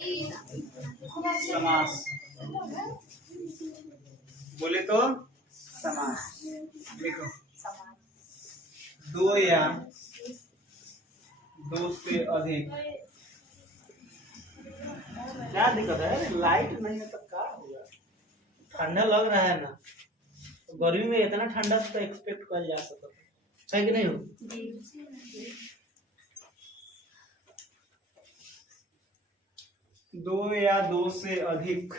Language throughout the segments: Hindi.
समास बोले तो समास। देखो दो या दो से अधिक। क्या दिक्कत है? लाइट नहीं है तो क्या होगा? ठंडा लग रहा है ना, तो गर्मी में इतना ठंडा तो एक्सपेक्ट कर जा सकता है कि नहीं हो? दो या दो से अधिक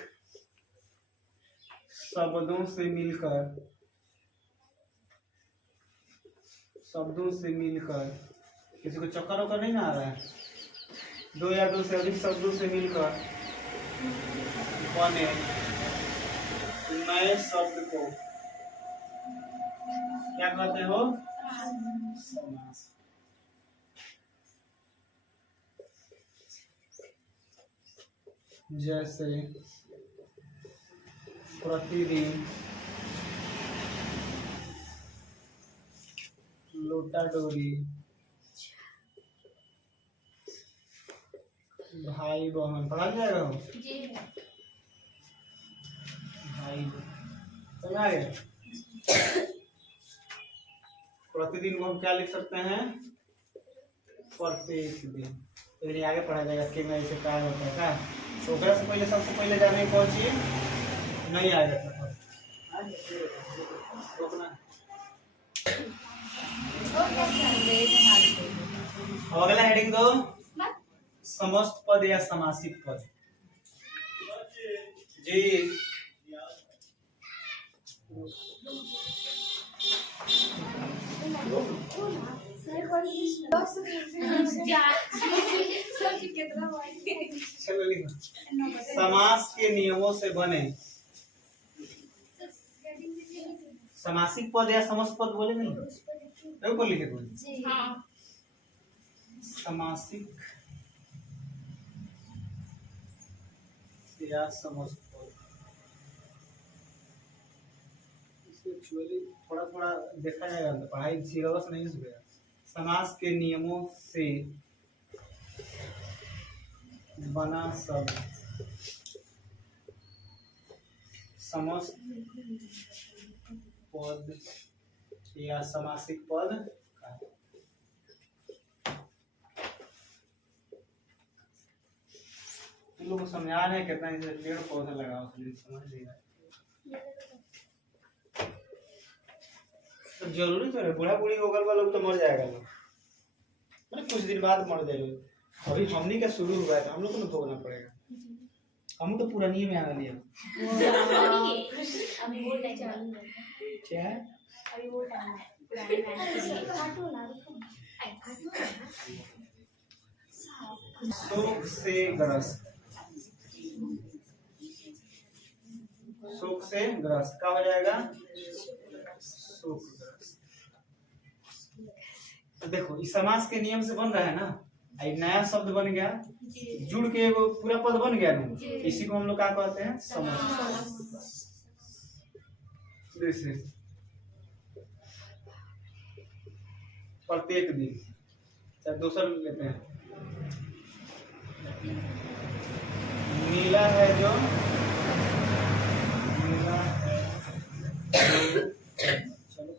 शब्दों से मिलकर किसी को चक्कर वक्कर नहीं ना आ रहा है? दो या दो से अधिक शब्दों से मिलकर बने नए शब्द को क्या कहते हो? समास। जैसे प्रतिदिन, लोटा डोरी, भाई बहन। पढ़ा जाएगा हो भाई समझ आ गया? प्रतिदिन को हम क्या लिख सकते हैं? प्रत्येक दिन। तो आगे पढ़ा जाएगा कि मैं इसे क्या होता है क्या। तो से पहले सबसे पहले जाने कौन चीज नहीं आ जाता अगला हेडिंग दो, समस्त पद या समासिक पद। जी चलो लिखो। समास के नियमों से बने समासिक पद या समस्त पद बोले नहीं तो बोल लिखे कोई समासिक या समस्त पद। एक्चुअली थोड़ा थोड़ा देखा जाएगा तो पढ़ाई सिलेबस नहीं सुनेगा। समास के नियमों से बना शब्द समस्त पद या समासिक पद। तुम लोग को समझा रहे हैं कितना इसे पेड़ पौधा लगाओ, समझ लेगा। तो जरूरी तो है, बूढ़ा बूढ़ी होगल वाला लोग तो मर जाएगा लोग, मतलब कुछ दिन बाद मर जाएगा। अभी हमनी का शुरू हुआ है तो हम लोग को तो भोगना पड़ेगा। हम तो पुरानी में आना लिया क्या है? शोक से ग्रस्त, शोक से ग्रस्त क्या हो जाएगा? शोक ग्रस्त। तो देखो इस समास के नियम से बन रहा है ना, एक नया शब्द बन गया, जुड़ के वो पूरा पद बन गया ना, इसी को हम लोग क्या कहते हैं? समास। जैसे प्रत्येक दिन, चाहे दूसरा लेते हैं, नीला है जो, नीला है चलो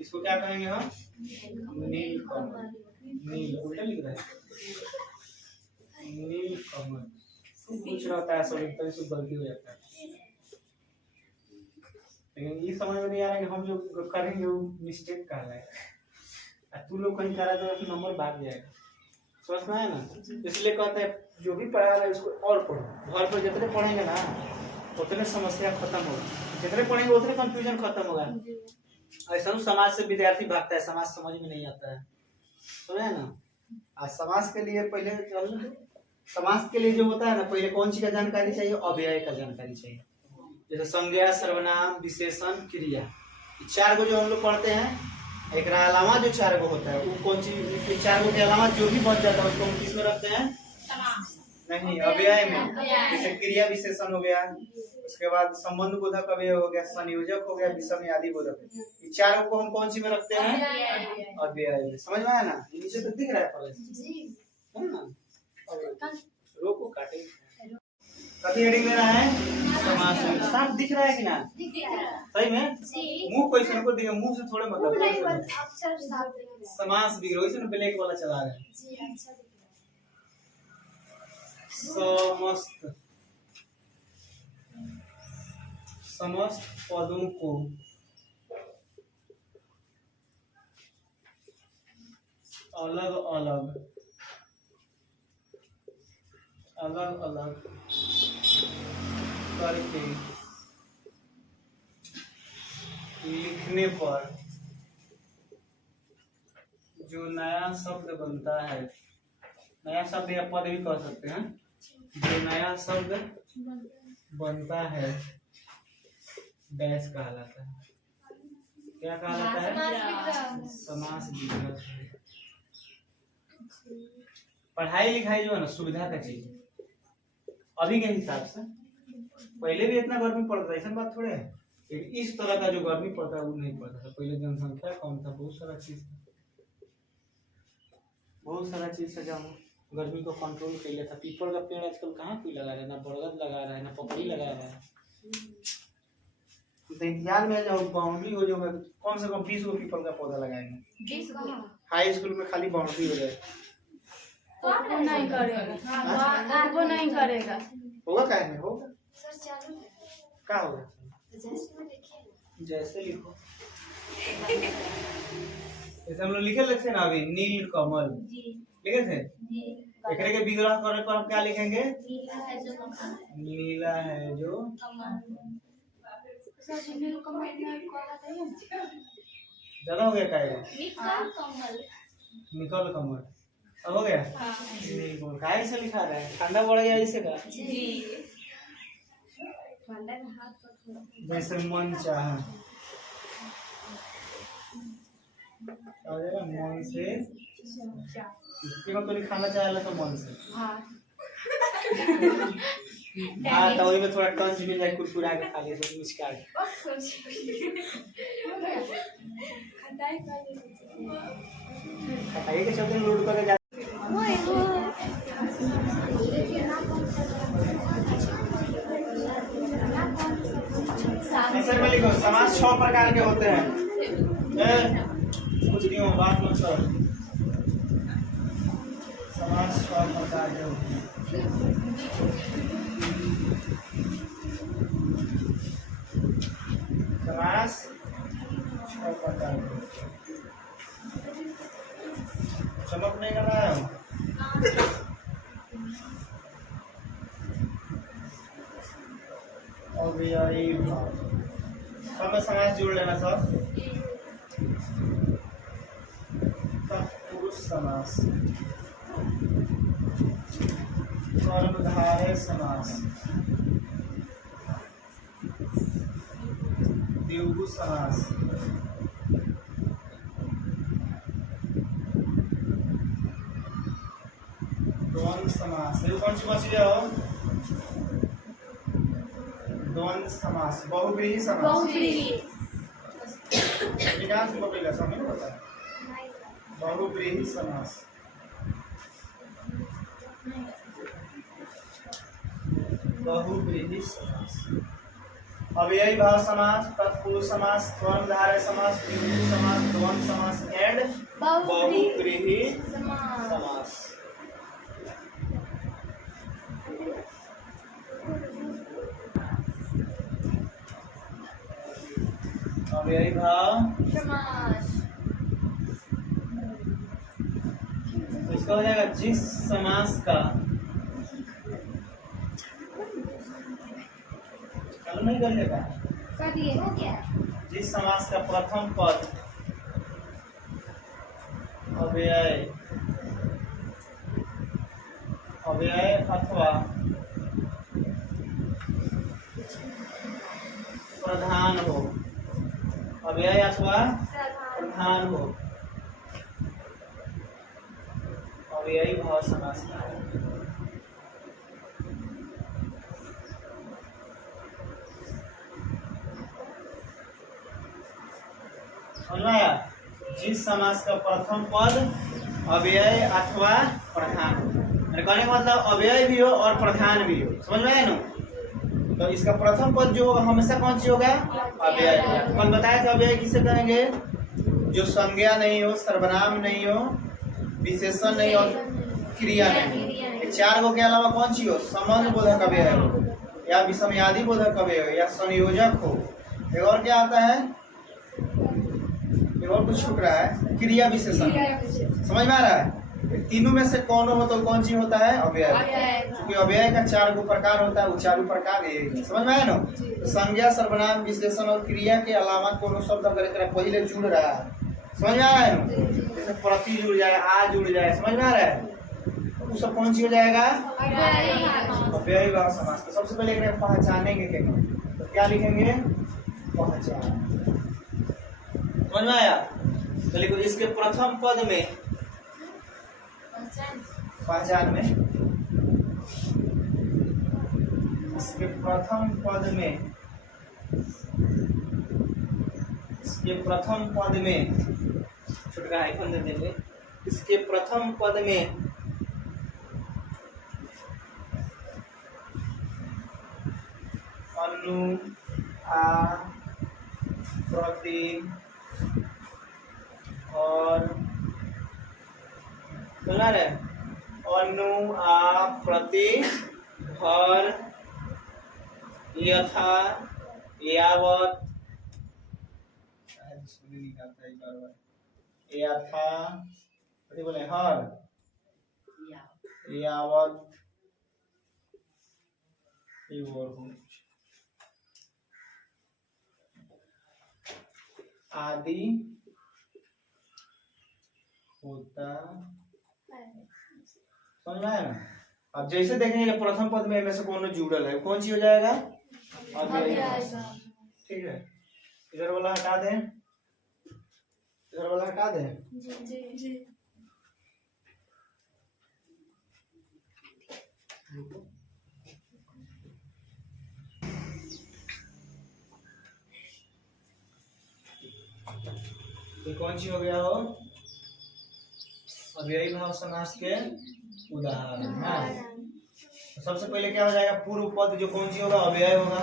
इसको क्या कहेंगे हम? नील कमल। नील उल्टा लिख रहा है, नील कमल। कुछ रहता है सब एकदम से गलती हो जाता है, लेकिन ये समझ में नहीं आ रहा है कि हम जो करेंगे वो मिस्टेक कर रहे हैं। तू लोग कहीं करा तो नंबर भाग जाएगा, समझ में है ना? इसलिए कहते हैं जो भी पढ़ा रहा है उसको और पढ़ो। घर पर जितने पढ़ेंगे ना उतने समस्या खत्म होगा, जितने पढ़ेंगे उतने कंफ्यूजन खत्म होगा। ऐसा समाज से विद्यार्थी भागता है, समाज समझ में नहीं आता है, समझे ना? आज समाज के लिए पहले समाज के लिए जो होता है ना, पहले कौन सी का जानकारी चाहिए? अव्यय का जानकारी चाहिए। जैसे संज्ञा, सर्वनाम, विशेषण, क्रिया, चार गो जो हम लोग पढ़ते हैं। एक अलावा जो चार गो होता है वो कौन सी? चार गो के अलावा जो भी बच जाता है उसको हम किसमें रखते हैं? नहीं, अव्यय में। जैसे क्रिया विशेषण हो गया, उसके बाद संबंध बोधक अव्यय हो गया, संयोजक हो गया, विषम आदि बोधक। ये चारों को हम कौन सी में रखते हैं? अव्यय में। समझ में आया ना? नीचे तो दिख रहा है पहले, है ना? रोको कथी हेडिंग देना है? समास। साफ दिख रहा है कि ना? सही में मुंह क्वेश्चन को दिया, मुंह से थोड़े मतलब समास दिख रहा है, इसमें ब्लैक वाला चला रहा है। समस्त समस्त पदों को अलग अलग करके लिखने पर जो नया शब्द बनता है, नया शब्द या पद भी कह सकते हैं, जो नया शब्द बनता है डैश कहलाता है। क्या कहलाता है? समास विग्रह। पढ़ाई लिखाई जो है ना सुविधा का चीज अभी के हिसाब से, पहले भी इतना गर्मी पड़ता था, ऐसा बात थोड़े है, लेकिन इस तरह का जो गर्मी पड़ता है वो नहीं पड़ता था। पहले जनसंख्या कम था, बहुत सारा चीज से जब गर्मी को कंट्रोल कर लिया था। पीपल का पेड़ आजकल कहाँ कोई लगा रहा है, ना बरगद लगा रहा है, ना पपड़ी लगा रहा है। तो इंतजार में जब बाउंड्री हो जाएगा, कम से कम 20 गो पीपल का पौधा लगाएंगे। हाई स्कूल में खाली बाउंड्री हो जाए वो नहीं करेगा, वो नहीं करेगा। होगा क्या है? होगा क्या होगा? जैसे लिखो, जैसे हम लोग लिखे ना अभी नील कमल लिखे थे, एकरे के विग्रह करने पर हम क्या लिखेंगे? नीला है जो ज्यादा हो गया क्या? निकल कमल हो गया। काय से लिखा रहा है? ठंडा पड़ गया इसे का? जैसे मन चाह, मन से तो खाना चाहेला तो मन से। हाँ तो वही में थोड़ा टंच मिल जाए, कुरकुरा के खा ले तो मुस्कुरा के। खटाई के शब्द लोड करके जा। ऐसे में लिखो समास 6 प्रकार के होते हैं। कुछ नहीं हो, बात मत करो। समास 6 प्रकार के होते हैं। समास 6 प्रकार के। चमक नहीं कर रहा है? और यही सब में समास जोड़ लेना सब। तत्पुरुष समास, कर्मधारय समास, द्विगु समास, द्वंद्व समास। ये कौन सी बची है? द्वंद्व समास, बहुव्रीहि समास। विकास को पकड़ समझ नहीं होता है। बहुव्रीहि समास, बहुव्रीहि समास, अव्ययी भाव समास, तत्पुरुष समास, कर्मधारय समास, द्विगु समास, द्वंद्व समास एंड बहुव्रीहि समास। अव्ययी भाव समास, तो इसका हो जाएगा जिस समास का चलो नहीं करिएगा, हो गया। जिस समास का प्रथम पद अव्यय अथवा प्रधान हो, अव्यय अथवा प्रधान हो, अव्ययी भाव समास का है। समझाया? जिस समास का प्रथम पद अव्यय अथवा प्रधान हो, कहने का मतलब अव्यय भी हो और प्रधान भी हो। समझ में आया ना? तो इसका प्रथम पद जो होगा हमेशा कौन सी होगा? अव्यय होगा। कौन बताया था अव्यय किसे कहेंगे? जो संज्ञा नहीं हो, सर्वनाम नहीं हो, विशेषण नहीं और क्रिया नहीं हो। ये चार को के अलावा कौन सी हो? संबंध बोधक अव्यय हो या विषमयादि बोधक अव्यय हो या संयोजक हो। एक और क्या आता है? एक और कुछ छूट रहा है, क्रिया विशेषण। समझ में आ रहा है? तीनों में से कौन हो तो कौन सी होता है? अव्यय। क्योंकि अव्यय का चार गो प्रकार होता है, वो चारों प्रकार ये समझ में आया ना। तो संज्ञा, सर्वनाम, विशेषण और क्रिया के अलावा कोनो शब्द अगर एकरा पहले जुड़ रहा है, समझ में आ रहा है ना? जैसे प्रति जुड़ जाए, आ जुड़ जाए, समझ में आ रहा है? तो वो सब कौन सी हो जाएगा? अव्ययी भाव समास। तो सबसे पहले एकरा पहचानेंगे क्या? तो क्या लिखेंगे? पहचान। समझ में आया? तो लिखो इसके प्रथम पद में, पहचान में, इसके प्रथम पद में, इसके प्रथम पद में छोटा आइकन दे देंगे। इसके प्रथम पद में अनु, आ, प्रति और सुना रहे? अनु, आ, प्रति, हर, यथा, यावत, यथा, बोले हर, यावत, आदि होता। समझ में आया ना? अब जैसे देखेंगे प्रथम पद में से कौन जुड़ल है, कौन सी हो जाएगा? ठीक है। इधर वाला हटा दें, इधर वाला हटा दें। जी। तो कौन सी हो गया हो? अव्ययी भाव समास के उदाहरण। तो सबसे पहले क्या हो जाएगा? पूर्व पद जो कौन सी होगा? अव्यय होगा।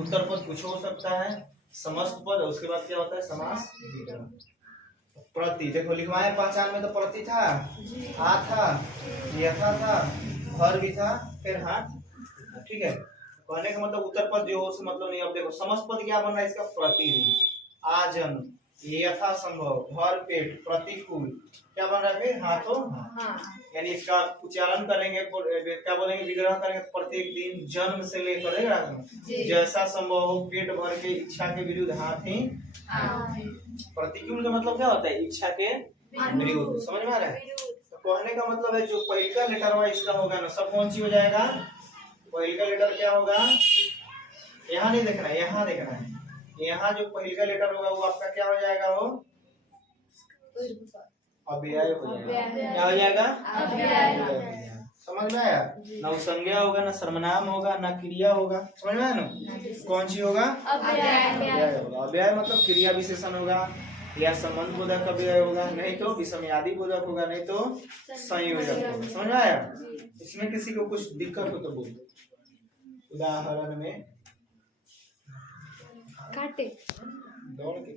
उत्तर पद कुछ हो सकता है, समस्त पद, उसके बाद क्या होता है? समास विग्रह। प्रति देखो लिखवाए पहचान में तो प्रति था, आ था, यथा था, हर भी था, फिर हाथ। ठीक है। कहने का मतलब उत्तर पद जो हो उसका मतलब नहीं। अब देखो समस्त पद क्या बन रहा है इसका? प्रतिदिन, आजन, यथा संभव, भर पेट, प्रतिकूल, क्या बन रहा है फिर? हाथों हाथ। यानी इसका उच्चारण करेंगे, क्या बोलेंगे? विग्रह करेंगे प्रत्येक दिन जन्म से लेकर जैसा संभव हो, पेट भर के, इच्छा के विरुद्ध हाथ ही। प्रतिकूल का मतलब क्या होता है? इच्छा के विरुद्ध। समझ में आ रहा है? तो कहने का मतलब है जो पहला लेटर हुआ इसका होगा ना, सब कौन सी हो जाएगा? पहला लेटर क्या होगा? यहाँ नहीं देखना है, यहाँ देखना है। यहाँ जो पहला लेटर होगा वो आपका क्या हो जाएगा? वो अव्यय हो जाएगा। क्या हो जाएगा? अव्यय। समझ में आया? ना संज्ञा होगा, ना सर्वनाम होगा, ना क्रिया होगा। समझ में आया ना? कौन सी होगा? अव्यय होगा। अव्यय मतलब क्रिया विशेषण होगा या संबंध बोधक अव्यय होगा, नहीं तो विषमयादि बोधक होगा, नहीं तो संयोजक होगा। समझ में आया? इसमें किसी को कुछ दिक्कत हो तो बोल दो। उदाहरण में काटे दौड़ के